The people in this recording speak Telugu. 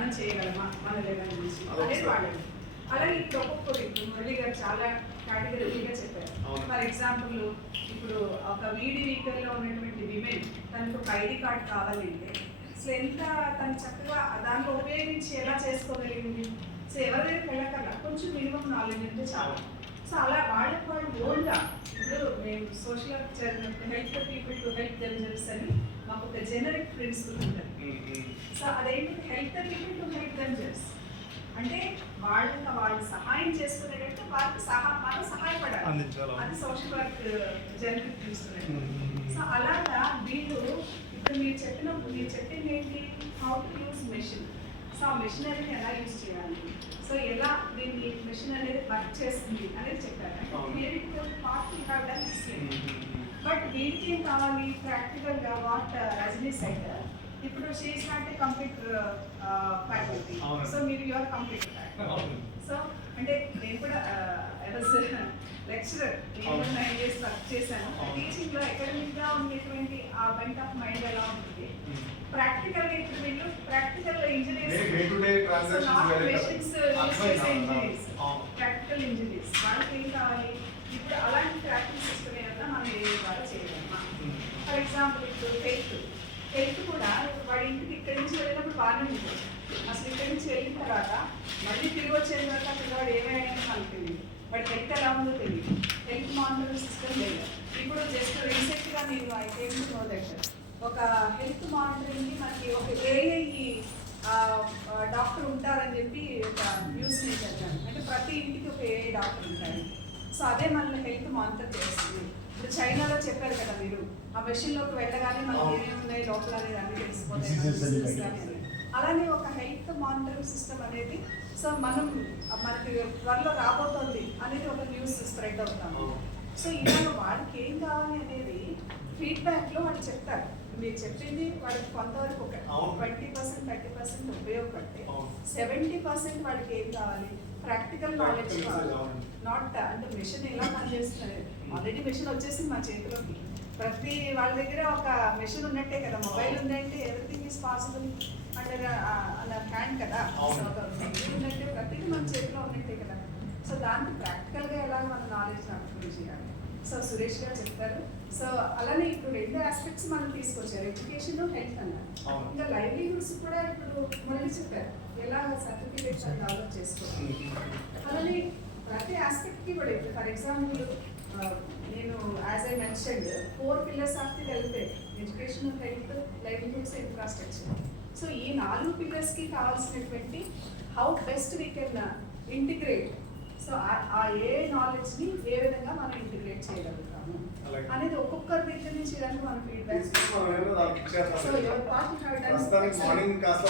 మనం చేయగలమా మన లెవెల్ నుంచి అనేది వాడేది. అలాగే ఇప్పుడు ఒక్కొక్కరు ఇప్పుడు మురళి గారు చాలా కేటగిరీగా చెప్పారు. ఫర్ ఎగ్జాంపుల్ ఇప్పుడు ఒక వీడి వీకర్లో ఉన్నటువంటి విమెన్ తనకు ఒక ఐడి కార్డ్ కావాలంటే అసలు ఎంత తను చక్కగా దాంట్లో ఉపయోగించి ఎలా చేసుకోగలిగింది. సో ఎవరి దగ్గరికి వెళ్ళకల్లా కొంచెం మినిమం నాలెడ్జ్ అంటే చాలా. సో అలా వాళ్ళకి వాళ్ళు ఓన్గా ఇప్పుడు మేము social help people to help themselves అని మాకు ఒక జనరిక్ ప్రిన్సిపల్ ఉంటుంది. సో అదేంటంటే help the people to help themselves అంటే వాళ్ళు సహాయం చేసుకునేటట్టు వాళ్ళకి మనం సహాయపడాలి. అది social work generic principle. So అలాగా వీళ్ళు ఇప్పుడు మీరు చెప్పింది ఏంటి, how to use machine. So ఆ మెషిన్ అనేది ఎలా యూజ్ చేయాలి, సో ఎలా దీన్ని మెషిన్ అనేది వర్క్ చేస్తుంది అనేది చెప్పారు. బట్ వీటికి ఏం కావాలి ప్రాక్టికల్గా వాట్ రజనీ సైడ్ ఇప్పుడు she is not a computer faculty. So మీరు యువర్ కంప్యూటర్ ఫ్యాకల్టీ. సో అంటే నేను కూడా లెక్చరర్, నేను 9 years వర్క్ చేశాను. టీచింగ్లో అకాడమిక్గా ఉండేటువంటి ఆ బెంట్ ఆఫ్ మైండ్ ఎలా ఉంటుంది, ప్రాక్టికల్గా ఇప్పుడు వీళ్ళు ప్రాక్టికల్ ఇంజనీర్స్, ప్రాక్టికల్ ఇంజనీర్స్ వాళ్ళకి ఏం కావాలి, ఇప్పుడు అలాంటి ప్రాక్టీస్ సిస్టమ్ ఏమన్నా మనం ఏ ద్వారా చేయగలమా. ఫర్ ఎగ్జాంపుల్ ఇప్పుడు హెల్త్ కూడా వాడి ఇంటికి ఇక్కడి నుంచి వెళ్ళినప్పుడు బాగానే ఉంటుంది. అసలు ఇక్కడి నుంచి వెళ్ళిన తర్వాత మళ్ళీ తిరిగి వచ్చేది తర్వాత పిల్లవాడు ఏమైనా మనకు తెలియదు, వాడి హెల్త్ ఎలా ఉందో తెలియదు. హెల్త్ మానిటరింగ్ సిస్టమ్ లేదు. ఇప్పుడు జస్ట్ రీసెంట్గా నేను I came to know that ఒక హెల్త్ మానిటరింగ్కి మనకి ఒక ఏఐ డాక్టర్ ఉంటారని చెప్పి ఒక న్యూస్ నేను చదివాను. అంటే ప్రతి ఇంటికి ఒక ఏఐ డాక్టర్ ఉంటారు. సో అదే మనల్ని హెల్త్ మానిటర్ చేస్తుంది. ఇప్పుడు చైనాలో చెప్పారు కదా మీరు, ఆ మెషిన్లోకి వెళ్ళగానే మనకి ఏమేమి ఉన్నాయి లోపల అనేది అన్ని తెలిసిపోతాయి. అలానే ఒక హెల్త్ మానిటరింగ్ సిస్టమ్ అనేది సో మనకి త్వరలో రాబోతోంది అనేది ఒక న్యూస్ స్ప్రెడ్ అవుతాము. సో ఇవాళ వాళ్ళకి ఏం కావాలి అనేది ఫీడ్బ్యాక్లో వాళ్ళు చెప్తారు. మీరు చెప్పింది వాళ్ళకి కొంతవరకు ఒక 20% 30% ఉపయోగపడితే 70% వాళ్ళకి ఏం కావాలి, ప్రాక్టికల్ నాలెడ్జ్ కావాలి. నాట్ అంటే మెషిన్ ఎలా పనిచేస్తున్నారు, ఆల్రెడీ మెషిన్ వచ్చేసింది మా చేతిలోకి. ప్రతి వాళ్ళ దగ్గర ఒక మెషిన్ ఉన్నట్టే కదా, మొబైల్ ఉందంటే everything is possible under hand కదా. ఉన్నట్టే ప్రతిదీ మన చేతిలో ఉన్నట్టే కదా. సో దానికి ప్రాక్టికల్గా ఎలా మన నాలెడ్జ్ అప్గ్రేడ్ చేయాలి. సో సురేష్ గారు చెప్తారు. సో అలానే ఇప్పుడు 2 ఆస్పెక్ట్స్ మనం తీసుకొచ్చారు, ఎడ్యుకేషన్, హెల్త్ అన్నారు. ఇంకా లైవ్లీహుడ్స్ కూడా ఇప్పుడు మళ్ళీ చెప్పారు ఎలా సర్టిఫికేట్స్ అని డెవలప్ చేసుకోవాలి. అలానే ప్రతి ఆస్పెక్ట్కి కూడా ఇప్పుడు ఫర్ ఎగ్జాంపుల్ నేను as I mentioned 4 pillars of the welfare, education, health, livelihoods, infrastructure. So ఈ 4 pillars కావాల్సినటువంటి how best we can integrate. So ఆ ఏ నాలెడ్జ్ని ఏ విధంగా మనం ఇంటిగ్రేట్ చేయగలుగుతాము అనేది ఒక్కొక్కరి దగ్గర నుంచి మనం ఫీడ్బ్యాక్. సో ఎవరి పార్ట్